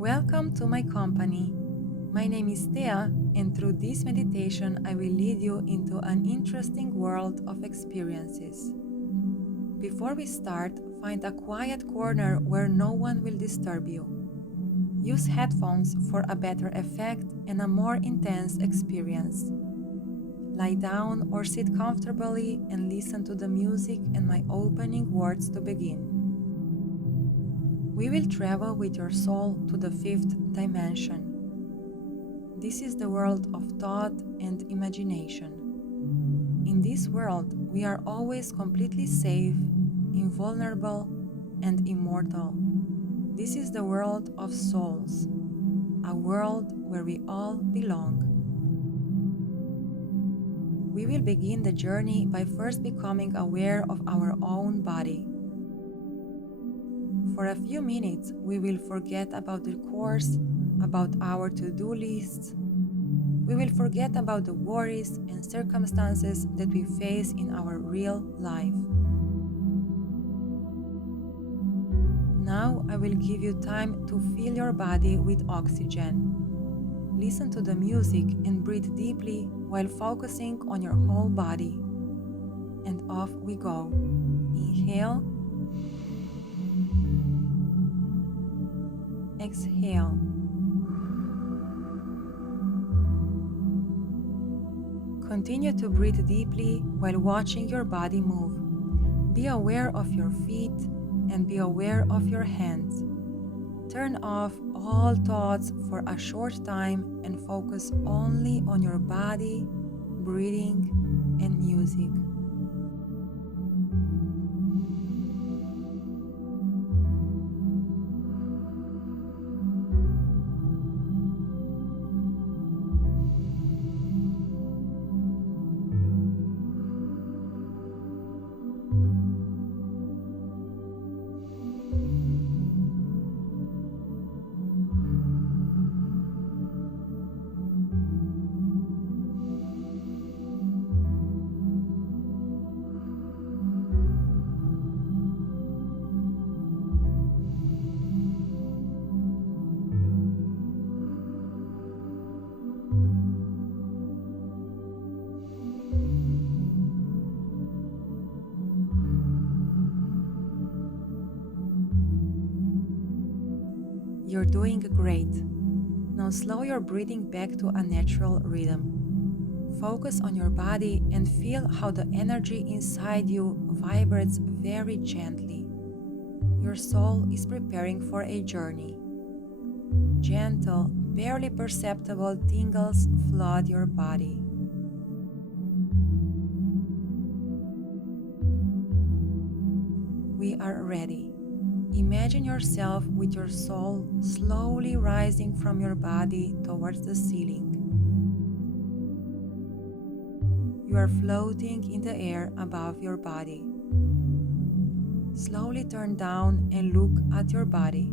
Welcome to my company. My name is Thea, and through this meditation, I will lead you into an interesting world of experiences. Before we start, find a quiet corner where no one will disturb you. Use headphones for a better effect and a more intense experience. Lie down or sit comfortably and listen to the music and my opening words to begin. We will travel with your soul to the fifth dimension. This is the world of thought and imagination. In this world, we are always completely safe, invulnerable, and immortal. This is the world of souls, a world where we all belong. We will begin the journey by first becoming aware of our own body. For a few minutes, we will forget about the course, about our to-do lists. We will forget about the worries and circumstances that we face in our real life. Now I will give you time to fill your body with oxygen. Listen to the music and breathe deeply while focusing on your whole body. And off we go. Inhale. Exhale. Continue to breathe deeply while watching your body move. Be aware of your feet and be aware of your hands. Turn off all thoughts for a short time and focus only on your body, breathing, and music. You're doing great. Now slow your breathing back to a natural rhythm. Focus on your body and feel how the energy inside you vibrates very gently. Your soul is preparing for a journey. Gentle, barely perceptible tingles flood your body. We are ready. Imagine yourself with your soul slowly rising from your body towards the ceiling. You are floating in the air above your body. Slowly turn down and look at your body.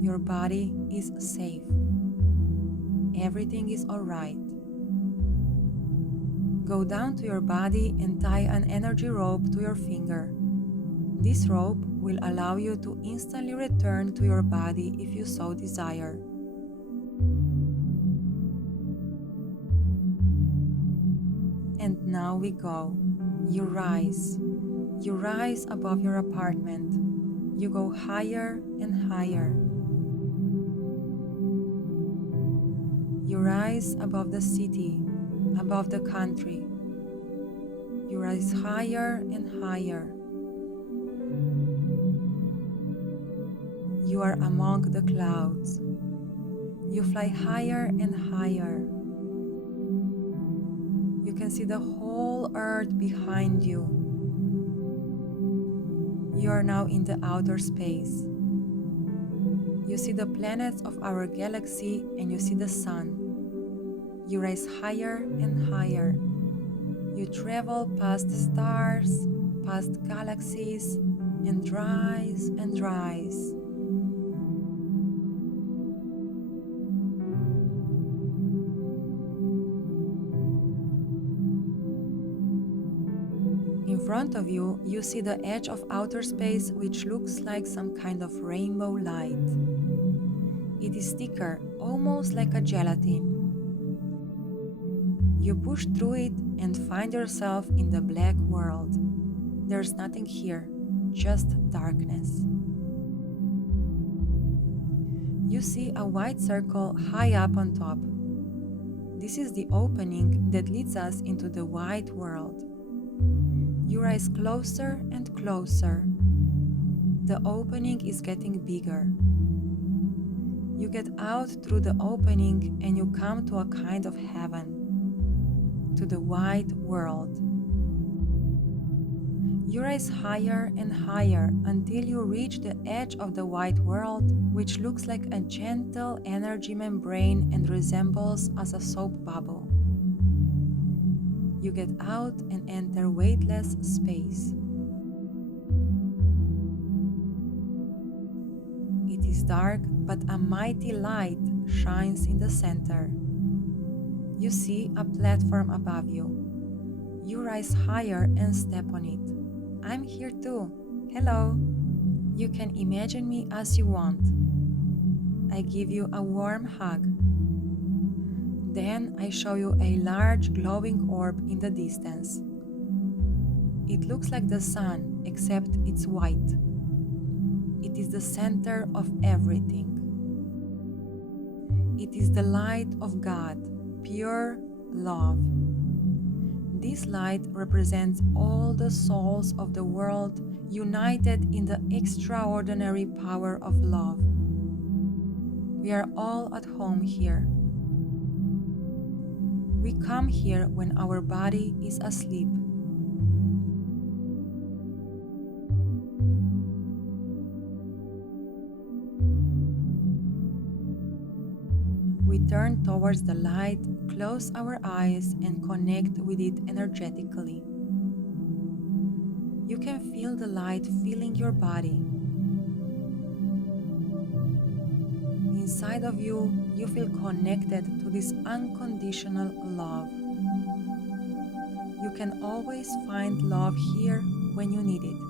Your body is safe. Everything is alright. Go down to your body and tie an energy rope to your finger. This rope will allow you to instantly return to your body if you so desire. And now we go. You rise. You rise above your apartment. You go higher and higher. You rise above the city, above the country. You rise higher and higher. You are among the clouds. You fly higher and higher. You can see the whole earth behind you. You are now in the outer space. You see the planets of our galaxy and you see the sun. You rise higher and higher. You travel past stars, past galaxies, and rise and rise. In front of you, you see the edge of outer space, which looks like some kind of rainbow light. It is thicker, almost like a gelatin. You push through it and find yourself in the black world. There's nothing here, just darkness. You see a white circle high up on top. This is the opening that leads us into the white world. You rise closer and closer. The opening is getting bigger. You get out through the opening and you come to a kind of heaven, to the white world. You rise higher and higher until you reach the edge of the white world, which looks like a gentle energy membrane and resembles as a soap bubble. You get out and enter weightless space. It is dark, but a mighty light shines in the center. You see a platform above you. You rise higher and step on it. I'm here too. Hello. You can imagine me as you want. I give you a warm hug. Then I show you a large glowing orb in the distance. It looks like the sun, except it's white. It is the center of everything. It is the light of God, pure love. This light represents all the souls of the world united in the extraordinary power of love. We are all at home here. We come here when our body is asleep. We turn towards the light, close our eyes, and connect with it energetically. You can feel the light filling your body. Inside of you, you feel connected to this unconditional love. You can always find love here when you need it.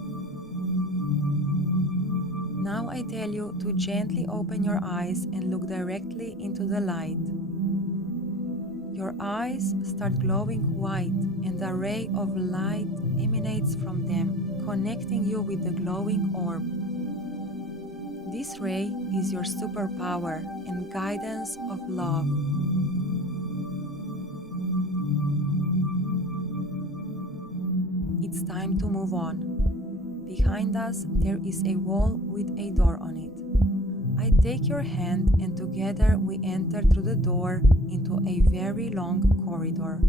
Now I tell you to gently open your eyes and look directly into the light. Your eyes start glowing white and a ray of light emanates from them, connecting you with the glowing orb. This ray is your superpower and guidance of love. It's time to move on. Behind us, there is a wall with a door on it. I take your hand and together we enter through the door into a very long corridor.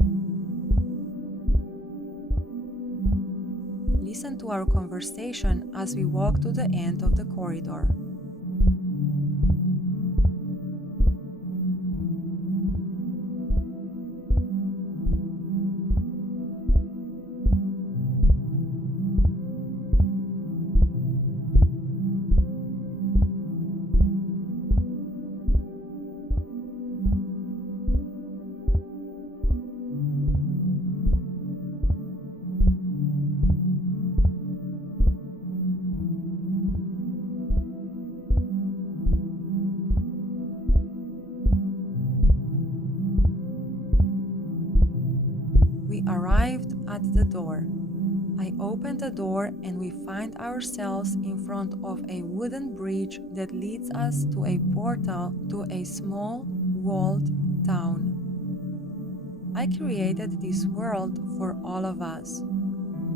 Listen to our conversation as we walk to the end of the corridor. We arrived at the door. I open the door and we find ourselves in front of a wooden bridge that leads us to a portal to a small, walled town. I created this world for all of us.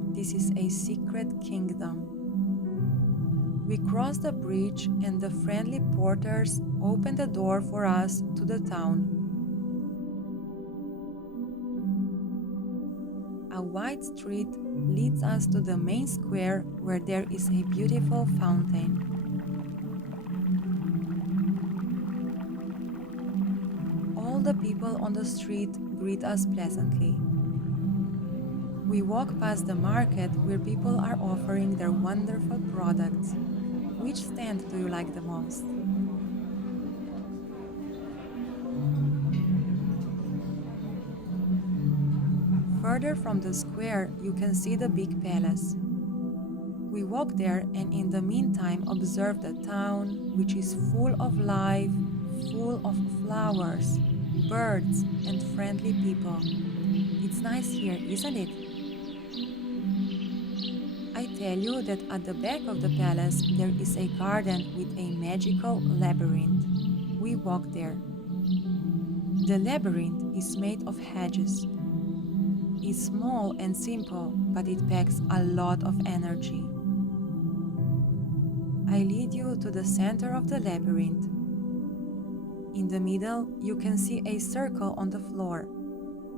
This is a secret kingdom. We cross the bridge and the friendly porters open the door for us to the town. A wide street leads us to the main square where there is a beautiful fountain. All the people on the street greet us pleasantly. We walk past the market where people are offering their wonderful products. Which stand do you like the most? further from the square, you can see the big palace. We walk there and in the meantime observe the town, which is full of life, full of flowers, birds, and friendly people. It's nice here, isn't it? I tell you that at the back of the palace there is a garden with a magical labyrinth. We walk there. The labyrinth is made of hedges. It's small and simple, but it packs a lot of energy. I lead you to the center of the labyrinth. In the middle, you can see a circle on the floor,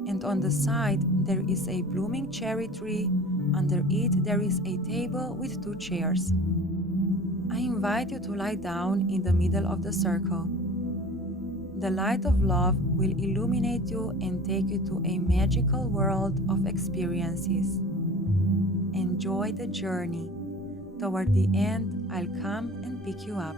and on the side there is a blooming cherry tree. Under it there is a table with 2 chairs. I invite you to lie down in the middle of the circle. The light of love will illuminate you and take you to a magical world of experiences. Enjoy the journey. Toward the end, I'll come and pick you up.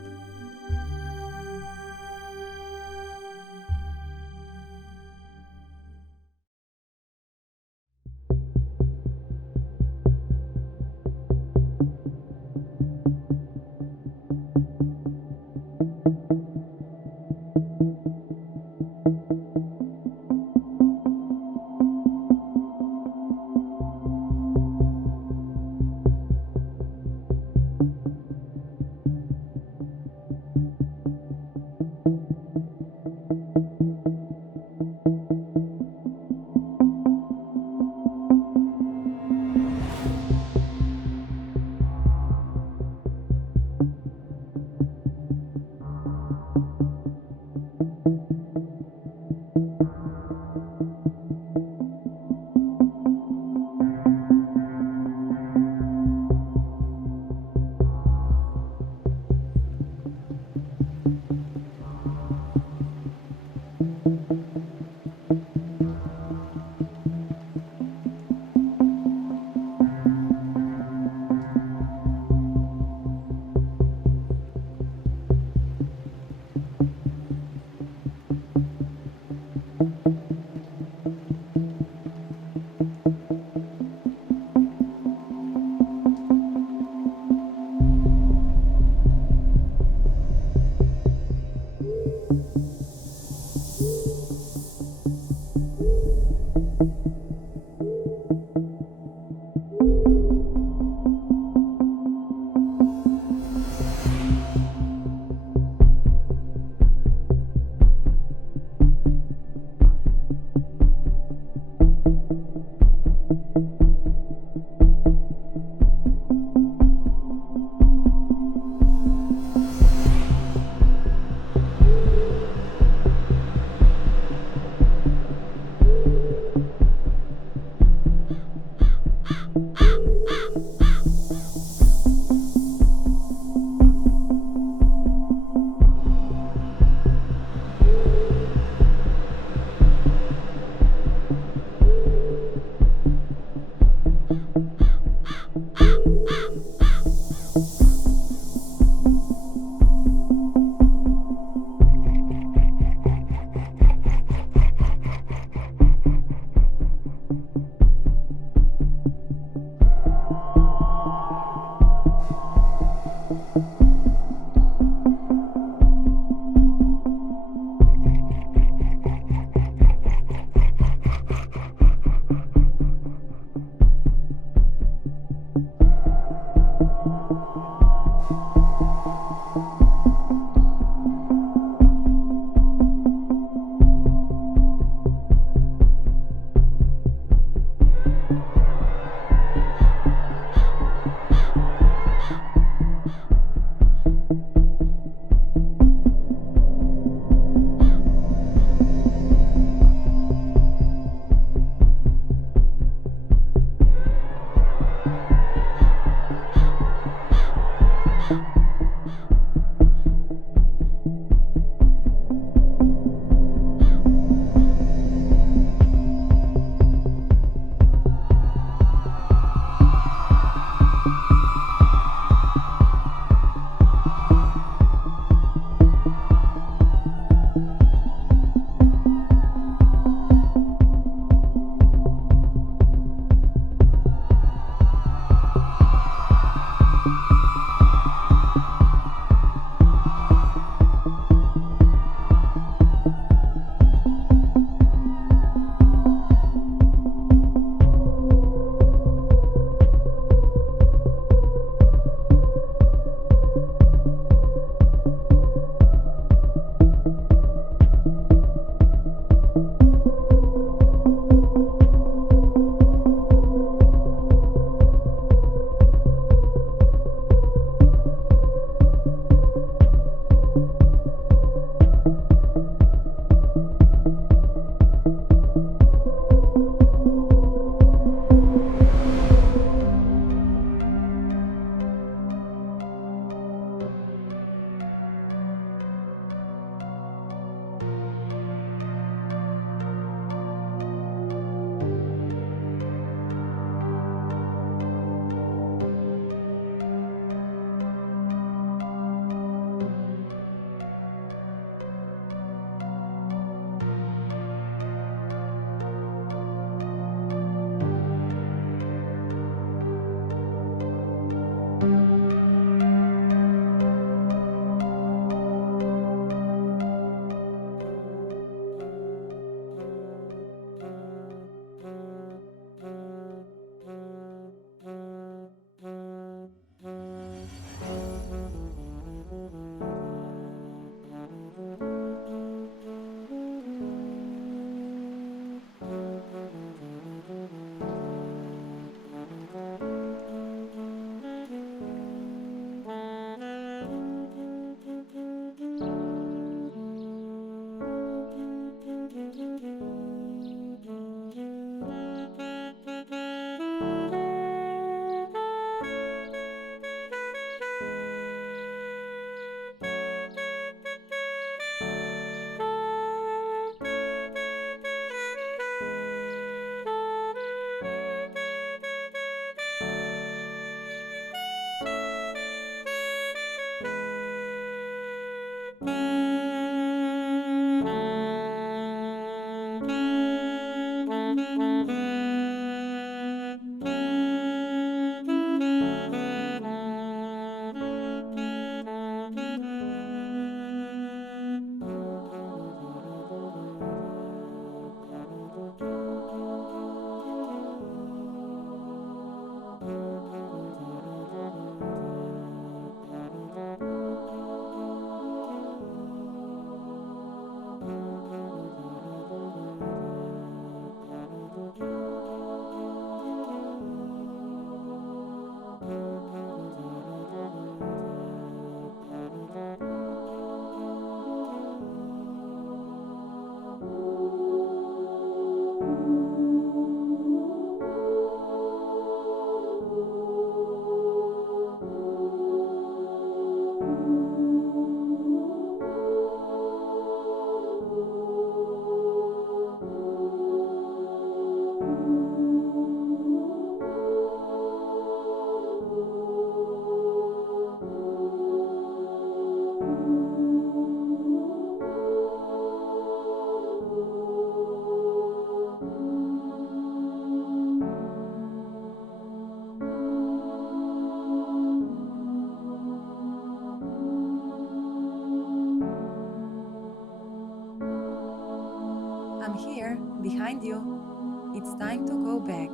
Behind you, it's time to go back.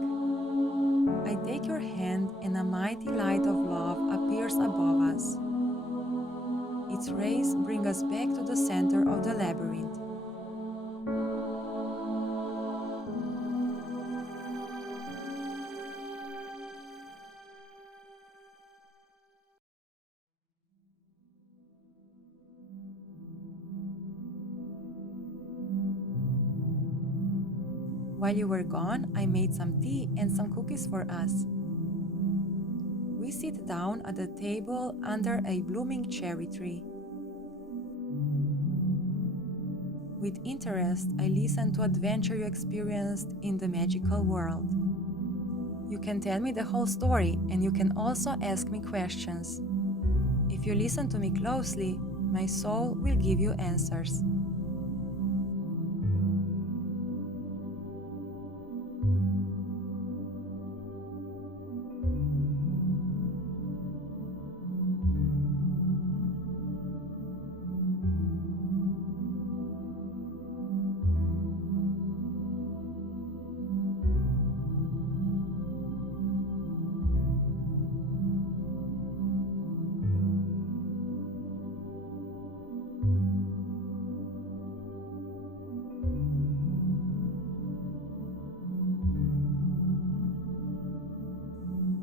I take your hand and a mighty light of love appears above us. Its rays bring us back to the center of the labyrinth. While you were gone, I made some tea and some cookies for us. We sit down at the table under a blooming cherry tree. With interest, I listen to adventure you experienced in the magical world. You can tell me the whole story, and you can also ask me questions. If you listen to me closely, my soul will give you answers.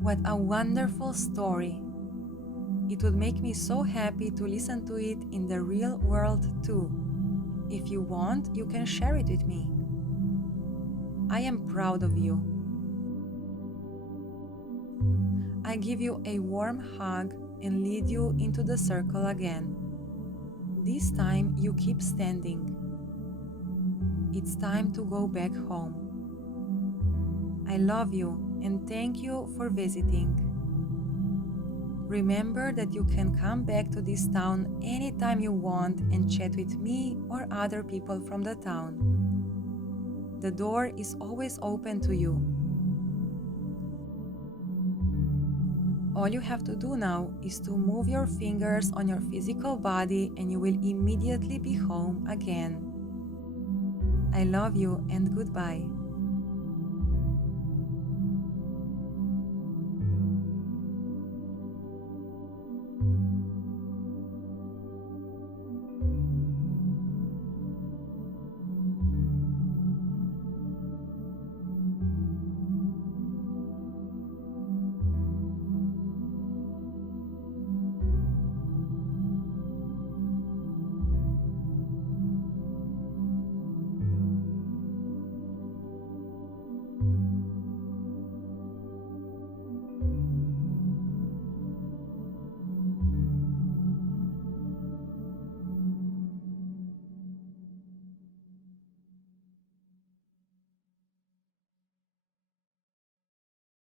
What a wonderful story! It would make me so happy to listen to it in the real world too. If you want, you can share it with me. I am proud of you. I give you a warm hug and lead you into the circle again. This time you keep standing. It's time to go back home. I love you and thank you for visiting. Remember that you can come back to this town anytime you want and chat with me or other people from the town. The door is always open to you. All you have to do now is to move your fingers on your physical body and you will immediately be home again. I love you and goodbye.